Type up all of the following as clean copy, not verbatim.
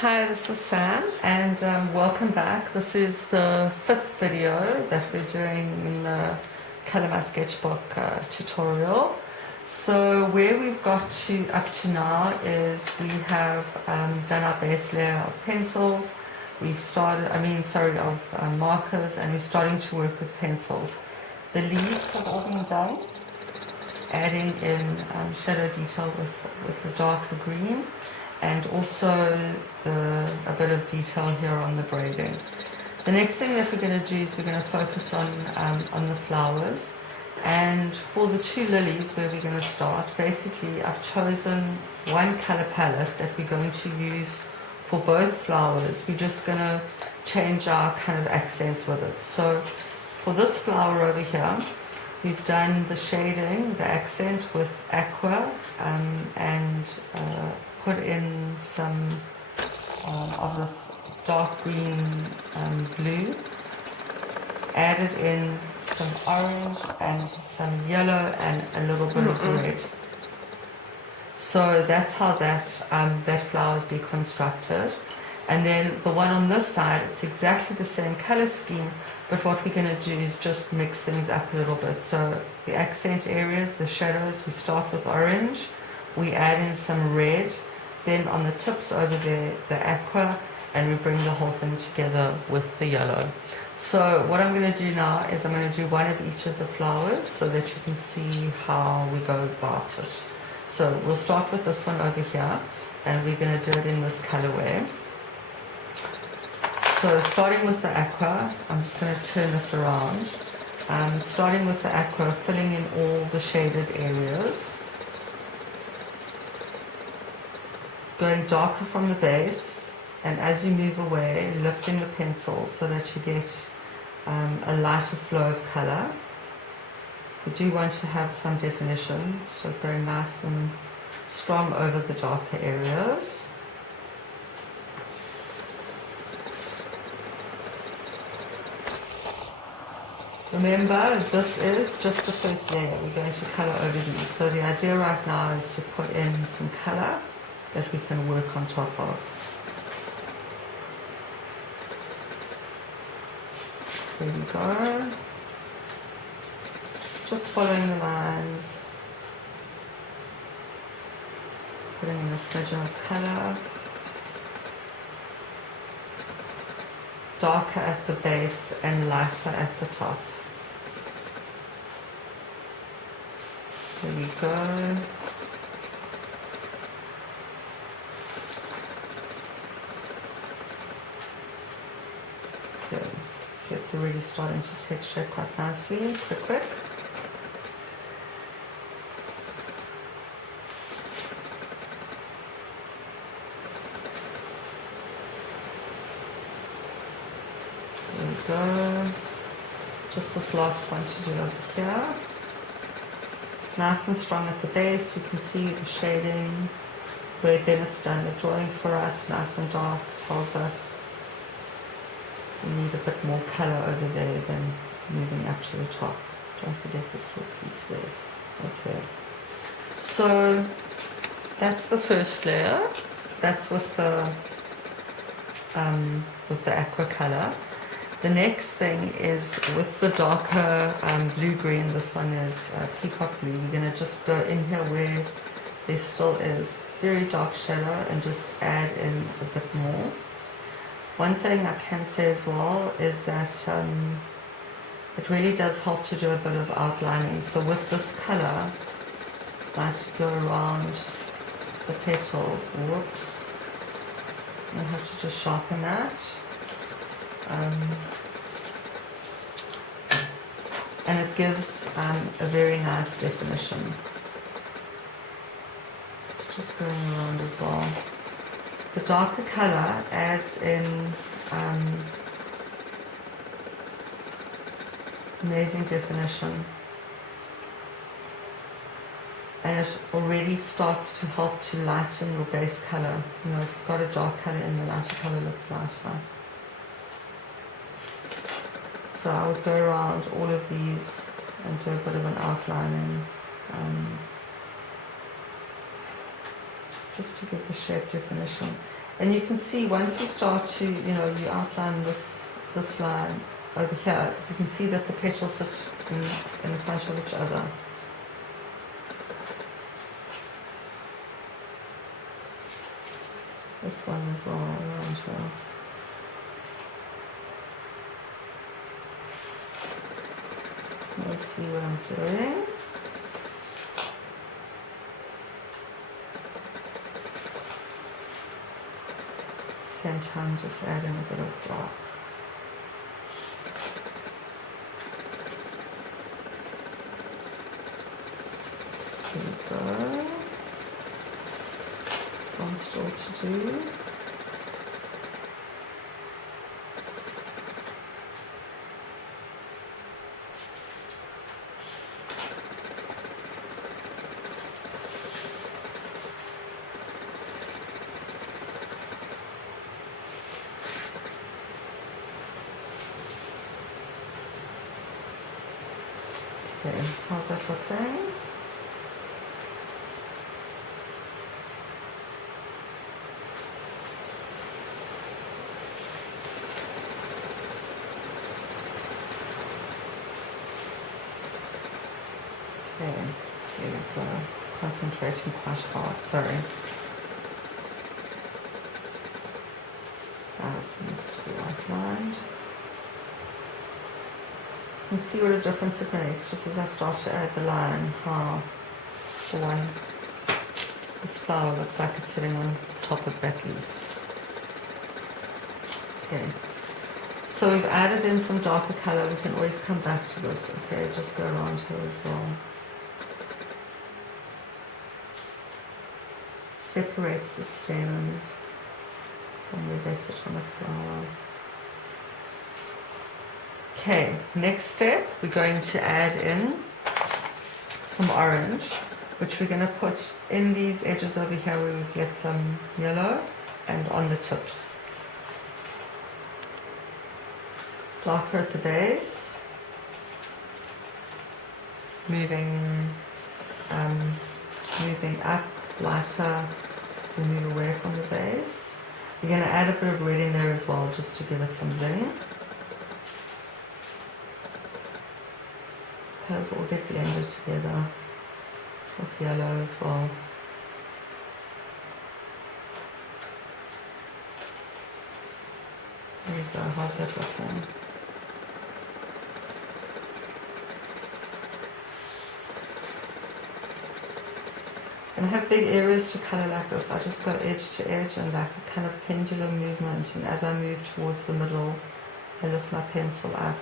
Hi, this is Sam, and welcome back. This is the 5th video that we're doing in the Color My Sketchbook tutorial. So where we've got to up to now is we have done our base layer of pencils. We've started, of markers, and we're starting to work with pencils. The leaves have all been done, adding in shadow detail with the darker green, and also a bit of detail here on the braiding. The next thing that we're going to do is we're going to focus on the flowers. And for the two lilies where we're going to start, basically I've chosen one color palette that we're going to use for both flowers. We're just going to change our kind of accents with it. So for this flower over here, we've done the shading, the accent with aqua, and put in some of this dark green blue, added in some orange and some yellow and a little bit of red. So that's how that flower is being constructed. And then the one on this side, it's exactly the same color scheme, but what we're going to do is just mix things up a little bit. So the accent areas, the shadows, we start with orange, we add in some red, then on the tips over there, the aqua, and we bring the whole thing together with the yellow. So what I'm going to do now is I'm going to do one of each of the flowers so that you can see how we go about it. So we'll start with this one over here, and we're going to do it in this colorway. So starting with the aqua, I'm just going to turn this around. Starting with the aqua, filling in all the shaded areas. Going darker from the base, and as you move away, lifting the pencil so that you get a lighter flow of color. We do want to have some definition, so very nice and strong over the darker areas. Remember, this is just the first layer. We're going to color over these. So the idea right now is to put in some color that we can work on top of. There we go. Just following the lines. Putting in a smidgen of color. Darker at the base and lighter at the top. There we go. Okay. See, it's already starting to take shape quite nicely. Quick. There we go. Just this last one to do over here. It's nice and strong at the base. You can see the shading where Bennett's done the drawing for us. Nice and dark, tells us we need a bit more color over there than moving up to the top. Don't forget this little piece there. Okay. So that's the first layer. That's with the aqua color. The next thing is with the darker blue-green. This one is peacock blue. We're going to just go in here where there still is very dark shadow and just add in a bit more. One thing I can say as well is that it really does help to do a bit of outlining. So with this color, I like to go around the petals. Whoops. I have to just sharpen that. And it gives a very nice definition. It's just going around as well. The darker color adds in amazing definition, and it already starts to help to lighten your base color. You know, if you've got a dark color in, the lighter color looks lighter. So I would go around all of these and do a bit of an outlining, just to give the shape definition. And you can see once you start to, you outline this line over here, you can see that the petals sit in front of each other. This one as well, around here. Let's see what I'm doing. Same time, just adding a bit of dark. There we go. This one's still to do. Okay, how's that looking? Okay, here we go. Concentrating quite hard, sorry. This needs to be outlined. You can see what a difference it makes just as I start to add the line, how the one, this flower looks like it's sitting on top of that leaf. Okay, so we've added in some darker color. We can always come back to this, okay, just go around here as well. Separates the stems from where they sit on the flower. Okay, next step, we're going to add in some orange, which we're going to put in these edges over here where we've left some yellow and on the tips. Darker at the base, moving up, lighter to move away from the base. You're going to add a bit of red in there as well just to give it some zing. Colours all get blended together with yellow as well. There you go, how's that looking? And I have big areas to colour like this. I just go edge to edge and like a kind of pendulum movement, and as I move towards the middle I lift my pencil up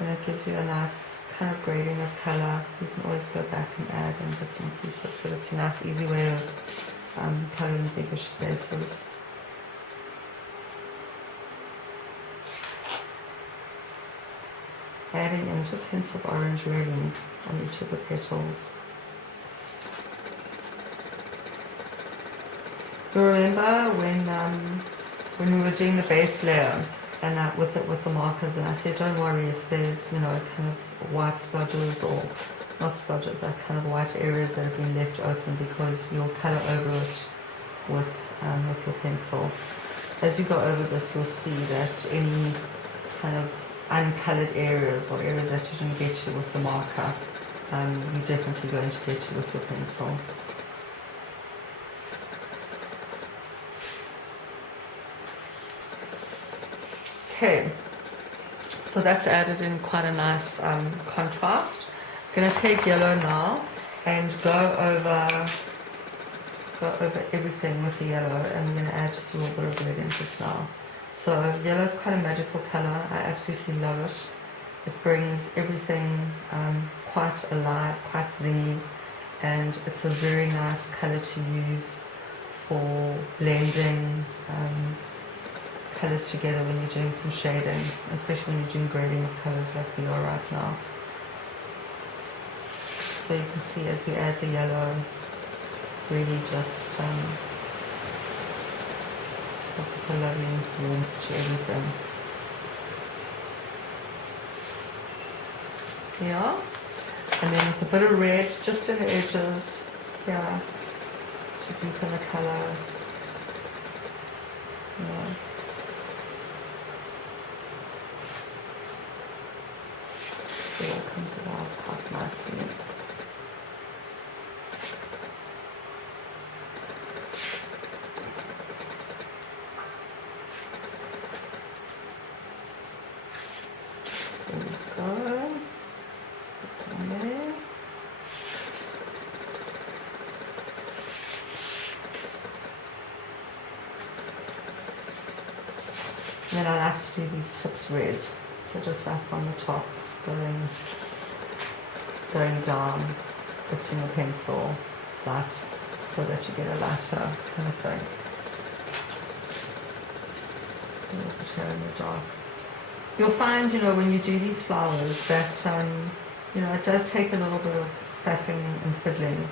and it gives you a nice kind of grading of colour. You can always go back and add in bits and pieces, but it's a nice easy way of colouring biggish spaces. Adding in just hints of orange really on each of the petals. You'll remember when we were doing the base layer and with the markers, and I said don't worry if there's kind of white splodges or not splodges, like kind of white areas that have been left open, because you'll colour over it with your pencil. As you go over this, you'll see that any kind of uncoloured areas or areas that you didn't get to with the marker, you're definitely going to get to with your pencil. Okay, so that's added in quite a nice contrast. I'm going to take yellow now and go over everything with the yellow, and we're going to add just a little bit of red in just now. So yellow is quite a magical colour. I absolutely love it. It brings everything quite alive, quite zingy, and it's a very nice colour to use for blending colours together when you're doing some shading, especially when you're doing grading of colours like we are right now. So you can see as we add the yellow, really just gives a lovely warmth to everything. Yeah, and then with a bit of red just in the edges, yeah, to deepen the colour. Yeah. So that comes out quite nicely. There we go. Put it on there. And then I like to do these tips red. So just up on the top, going down, lifting the pencil, light, so that you get a lighter kind of thing. A little bit here in the dark. You'll find, when you do these flowers that, it does take a little bit of faffing and fiddling.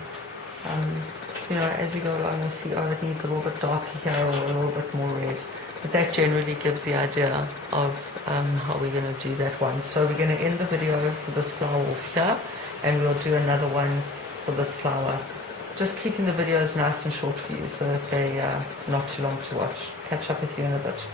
As you go along, you'll see, it needs a little bit darker here or a little bit more red. But that generally gives the idea of how we're going to do that one. So we're going to end the video for this flower off here, and we'll do another one for this flower. Just keeping the videos nice and short for you so that they are not too long to watch. Catch up with you in a bit.